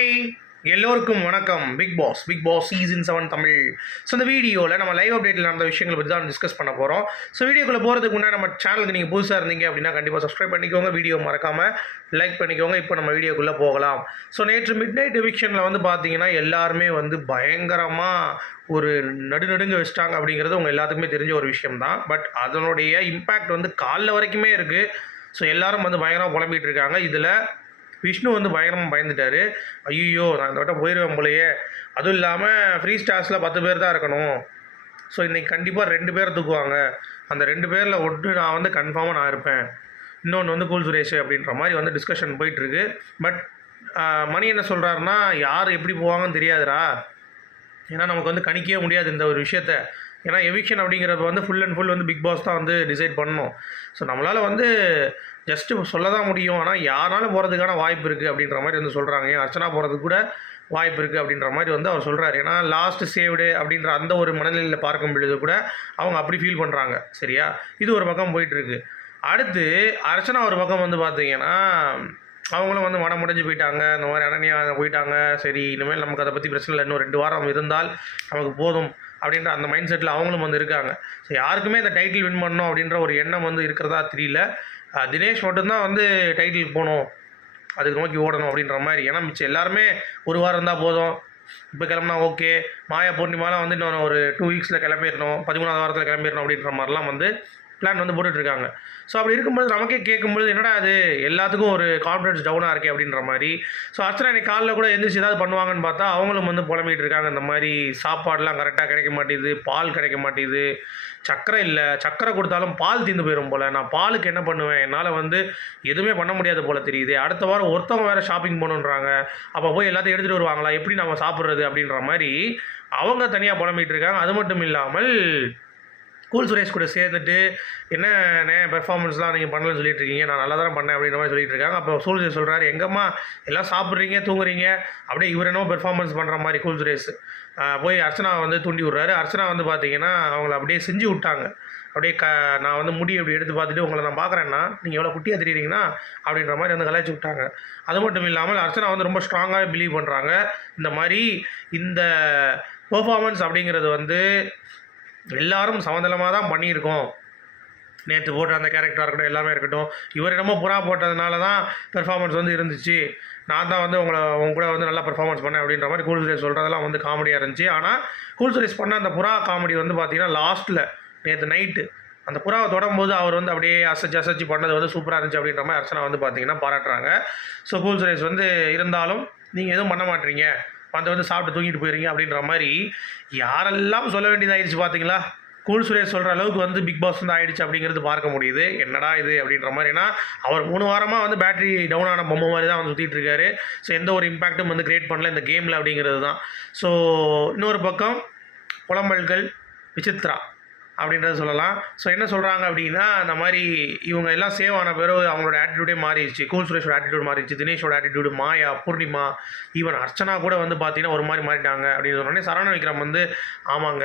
Hi எல்லோருக்கும் வணக்கம். Bigg Boss. Bigg Boss season seven Tamil. So இந்த வீடியோவில் நம்ம லைவ் அப்டேட்டில் நடந்த விஷயங்களை பற்றி தான் டிஸ்கஸ் பண்ண போகிறோம் ஸோ வீடியோக்குள்ளே போகிறதுக்கு முன்னாடி நம்ம சேனலுக்கு நீங்கள் புதுசாக இருந்தீங்க அப்படின்னா கண்டிப்பாக சப்ஸ்கிரைப் பண்ணிக்கோங்க. வீடியோ மறக்காமல் லைக் பண்ணிக்கோங்க. இப்போ நம்ம வீடியோக்குள்ளே போகலாம். ஸோ நேற்று மிட் நைட் எவிக்ஷனில் வந்து பார்த்தீங்கன்னா எல்லாருமே வந்து பயங்கரமாக ஒரு நடுநடுங்க வச்சிட்டாங்க அப்படிங்கிறது உங்கள் எல்லாத்துக்குமே தெரிஞ்ச ஒரு விஷயம் தான். பட் அதனுடைய இம்பேக்ட் வந்து காலைல வரைக்குமே இருக்குது ஸோ எல்லாரும் வந்து பயங்கரமாக புலம்பிகிட்டு இருக்காங்க. இதில் விஷ்ணு வந்து பயங்கரமாக பயந்துட்டாரு. ஐயோ நான் இந்த வட்டம் போயிடுவேன் போலயே. அதுவும் இல்லாமல் ஃப்ரீ ஸ்டார்ஸில் பத்து பேர் தான் இருக்கணும். ஸோ இன்றைக்கி கண்டிப்பாக ரெண்டு பேர் தூக்குவாங்க. அந்த ரெண்டு பேரில் ஒன்று நான் வந்து கன்ஃபார்மாக நான் இருப்பேன். இன்னொன்று வந்து கூல் சுரேஷ் அப்படின்ற மாதிரி வந்து டிஸ்கஷன் போயிட்டுருக்கு. பட் மணி என்ன சொல்கிறாருன்னா யார் எப்படி போவாங்கன்னு தெரியாதுடா. ஏன்னா நமக்கு வந்து கணிக்கவே முடியாது இந்த ஒரு விஷயத்த. ஏன்னா எவிக்ஷன் அப்படிங்கிறது வந்து ஃபுல் அண்ட் ஃபுல் வந்து பிக் பாஸ் தான் வந்து டிசைட் பண்ணணும். ஸோ நம்மளால் வந்து ஜஸ்ட்டு சொல்ல தான் முடியும். ஆனால் யாராலும் போகிறதுக்கான வாய்ப்பு இருக்குது அப்படின்ற மாதிரி வந்து சொல்கிறாங்க ஏன் அர்ச்சனா போகிறதுக்கு கூட வாய்ப்பு இருக்குது அப்படின்ற மாதிரி வந்து அவர் சொல்கிறார் ஏன்னா லாஸ்ட் சேவ்டு அப்படின்ற அந்த ஒரு மனநிலையில் பார்க்கும் பொழுது கூட அவங்க அப்படி ஃபீல் பண்ணுறாங்க சரியா? இது ஒரு பக்கம் போயிட்டுருக்கு. அடுத்து அர்ச்சனா ஒரு பக்கம் வந்து பார்த்தீங்கன்னா அவங்களும் வந்து மனம் முடிஞ்சு போயிட்டாங்க. இந்த மாதிரி அனன்யா போயிட்டாங்க. சரி இனிமேல் நமக்கு அதை பற்றி பிரச்சனை இல்லை. இன்னும் ரெண்டு வாரம் இருந்தால் நமக்கு போதும். அப்படின்ற அந்த மைண்ட் செட்டில் அவங்களும் வந்து இருக்காங்க. ஸோ யாருக்குமே இந்த டைட்டில் வின் பண்ணணும் அப்படின்ற ஒரு எண்ணம் வந்து இருக்கிறதா தெரியல. தினேஷ் மட்டும்தான் வந்து டைட்டில் போகணும். அதுக்கு நோக்கி ஓடணும் அப்படின்ற மாதிரி. ஏன்னா மிச்சம் எல்லாருமே ஒரு வாரம் இருந்தால் போதும். இப்போ கிளம்புனா ஓகே மாயா பூர்ணிமாலாம் வந்து இன்னொரு ஒரு டூ வீக்ஸில் கிளம்பிடணும். பதிமூணாவது வாரத்தில் கிளம்பிடணும் அப்படின்ற மாதிரிலாம் வந்து பிளான் வந்து போட்டுட்ருக்காங்க. ஸோ அப்படி இருக்கும்போது நமக்கே கேட்கும்போது என்னடா அது எல்லாத்துக்கும் ஒரு கான்ஃபிடன்ஸ் டவுனாக இருக்கே அப்படின்ற மாதிரி. ஸோ அர்ச்சனா இன்னைக்கு காலைல கூட எந்திரிச்சு ஏதாவது பண்ணுவாங்கன்னு பார்த்தா அவங்களும் வந்து புலம்பிகிட்டு இருக்காங்க. இந்த மாதிரி சாப்பாடெலாம் கரெக்டாக கிடைக்க மாட்டேது பால் கிடைக்க மாட்டேங்குது சக்கரை இல்லை. சக்கரை கொடுத்தாலும் பால் தீர்ந்து போயிடும் போல். நான் பாலுக்கு என்ன பண்ணுவேன்? என்னால் வந்து எதுவுமே பண்ண முடியாது போல் தெரியுது. அடுத்த வாரம் ஒருத்தவங்க வேறு ஷாப்பிங் போகணுன்றாங்க. அப்போ போய் எல்லாத்தையும் எடுத்துகிட்டு வருவாங்களா? எப்படி நம்ம சாப்பிட்றது அப்படின்ற மாதிரி அவங்க தனியாக புலம்பிகிட்டு இருக்காங்க. அது மட்டும் இல்லாமல் கூல் சுரேஷ் கூட சேர்ந்துட்டு என்ன பெர்ஃபார்மன்ஸ்லாம் நீங்கள் பண்ணலன்னு சொல்லிட்டு இருக்கீங்க நான் நல்லா தான் பண்ணேன் அப்படின்ற மாதிரி சொல்லிட்டு இருக்காங்க அப்போ சூழ்நிலை சுரேஷ் சொல்கிறாரு எங்கம்மா எல்லாம் சாப்பிட்றீங்க தூங்குறீங்க? அப்படியே இவர் என்னமோ பெர்ஃபார்மன்ஸ் பண்ணுற மாதிரி கூல் சுரேஷ் போய் அர்ச்சனா வந்து தூண்டி விட்றாரு. அர்ச்சனா வந்து பார்த்தீங்கன்னா அவங்கள அப்படியே செஞ்சு விட்டாங்க. அப்படியே க நான் வந்து முடி அப்படி எடுத்து பார்த்துட்டு உங்களை நான் பார்க்குறேன்னா நீங்கள் எவ்வளோ குட்டியாக தெரியுறீங்கன்னா அப்படின்ற மாதிரி வந்து கலாய்ச்சி விட்டாங்க. அது மட்டும் இல்லாமல் அர்ச்சனா வந்து ரொம்ப ஸ்ட்ராங்காக பிலீவ் பண்ணுறாங்க இந்த மாதிரி இந்த பெர்ஃபார்மன்ஸ் அப்படிங்கிறது வந்து எல்லாரும் சமதளமாக தான் பண்ணியிருக்கோம். நேற்று போட்ட அந்த கேரக்டராக இருக்கட்டும் எல்லாமே இருக்கட்டும். இவர் என்னமோ புறா போட்டதுனால தான் பெர்ஃபார்மன்ஸ் வந்து இருந்துச்சு. நான் தான் வந்து உங்களை உங்க கூட வந்து நல்லா பெர்ஃபார்மன்ஸ் பண்ணேன் அப்படின்ற மாதிரி கூல் சுரேஷ் சொல்கிறதெல்லாம் வந்து காமெடியாக இருந்துச்சு. ஆனால் கூல் சுரேஷ் பண்ண அந்த புறா காமெடி வந்து பார்த்திங்கன்னா லாஸ்ட்டில் நேற்று நைட்டு அந்த புறாவை தொடரும்போது அவர் வந்து அப்படியே அசைச்சு அசைச்சு பண்ணது வந்து சூப்பராக இருந்துச்சு அப்படின்ற மாதிரி அர்ச்சனா வந்து பார்த்தீங்கன்னா பாராட்டுறாங்க. ஸோ கூல் சுரேஷ் வந்து இருந்தாலும் நீங்கள் எதுவும் பண்ண மாட்டீங்க. வந்து வந்து சாப்பிட்டு தூங்கிட்டு போயிருங்க அப்படின்ற மாதிரி யாரெல்லாம் சொல்ல வேண்டியதாகிடுச்சு பார்த்தீங்களா? கூல் சுரேஷ் சொல்கிற அளவுக்கு வந்து பிக் பாஸ் வந்து ஆயிடுச்சு அப்படிங்கிறது பார்க்க முடியுது. என்னடா இது அப்படின்ற மாதிரி ஏன்னா அவர் மூணு வாரமாக வந்து பேட்டரி டவுன் ஆன பொம்மை மாதிரி தான் வந்து சுற்றிட்டு இருக்காரு. ஸோ எந்த ஒரு இம்பாக்ட்டும் வந்து கிரியேட் பண்ணல இந்த கேமில் அப்படிங்கிறது தான். ஸோ இன்னொரு பக்கம் புலம்பல்கள் விசித்ரா அப்படின்றத சொல்லலாம். ஸோ என்ன சொல்கிறாங்க அப்படின்னா அந்த மாதிரி இவங்க எல்லாம் சேவ் ஆன பிறகு அவங்களோட ஆட்டிடியூடே மாறிடுச்சு. கூல் சுரேஷோட ஆட்டிடியூட் மாறிடுச்சு தினேஷோட ஆட்டிடியூடு மாயா பூர்ணிமா ஈவன் அர்ச்சனா கூட வந்து பார்த்தீங்கன்னா ஒரு மாதிரி மாறிட்டாங்க அப்படின்னு சொன்னோடனே சரவண விக்ரம் வந்து ஆமாங்க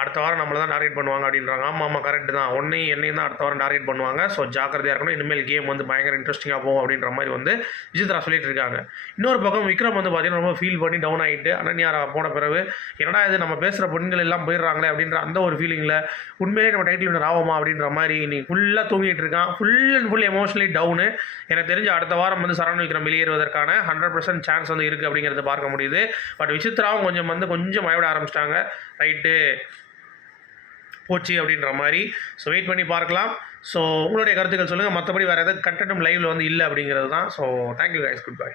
அடுத்த வாரம் நம்மளை தான் டார்கெட் பண்ணுவாங்க அப்படின்றாங்க. ஆமாம் ஆமாம் கரெக்ட் தான். ஒன்றையும் என்னையும் தான் அடுத்த வாரம் டார்கெட் பண்ணுவாங்க. ஸோ ஜாக்கிரதையாக இருக்கணும். இனிமேல் கேம் வந்து பயங்கர இன்ட்ரெஸ்டிங்காக போகும் அப்படின்ற மாதிரி வந்து விஜித்ரா சொல்லிட்டு இருக்காங்க. இன்னொரு பக்கம் விக்ரம் வந்து பார்த்தீங்கன்னா ரொம்ப ஃபீல் பண்ணி டவுன் ஆகிட்டு அனன்யாரா போன பிறகு என்னடா இது நம்ம பேசுகிற பெண்கள் எல்லாம் போயிடுறாங்களே அப்படின்ற அந்த ஒரு ஃபீலிங்கில் உண்மையிலே நம்ம டைட்டில் வினர் ஆவோமா அப்படின்ற மாதிரி நீ ஃபுல்லாக தூங்கிட்டு இருக்கான். Full and full emotionally down எனக்கு தெரிஞ்சு அடுத்த வாரம் வந்து சரண் விக்ரம் வெளியேறுவதற்கான ஹண்ட்ரட் பர்சன்ட் சான்ஸ் வந்து இருக்குது அப்படிங்கிறத பார்க்க முடியுது. பட் விசித்ராவும் கொஞ்சம் வந்து கொஞ்சம் மயவிட ஆரம்பிச்சிட்டாங்க. ரைட்டு போச்சு அப்படின்ற மாதிரி. ஸோ வெயிட் பண்ணி பார்க்கலாம். ஸோ உங்களுடைய கருத்துக்கள் சொல்லுங்கள் மற்றபடி வேறு எதாவது கண்டென்ட்டும் லைவில் வந்து இல்லை அப்படிங்கிறது தான். So thank you guys good bye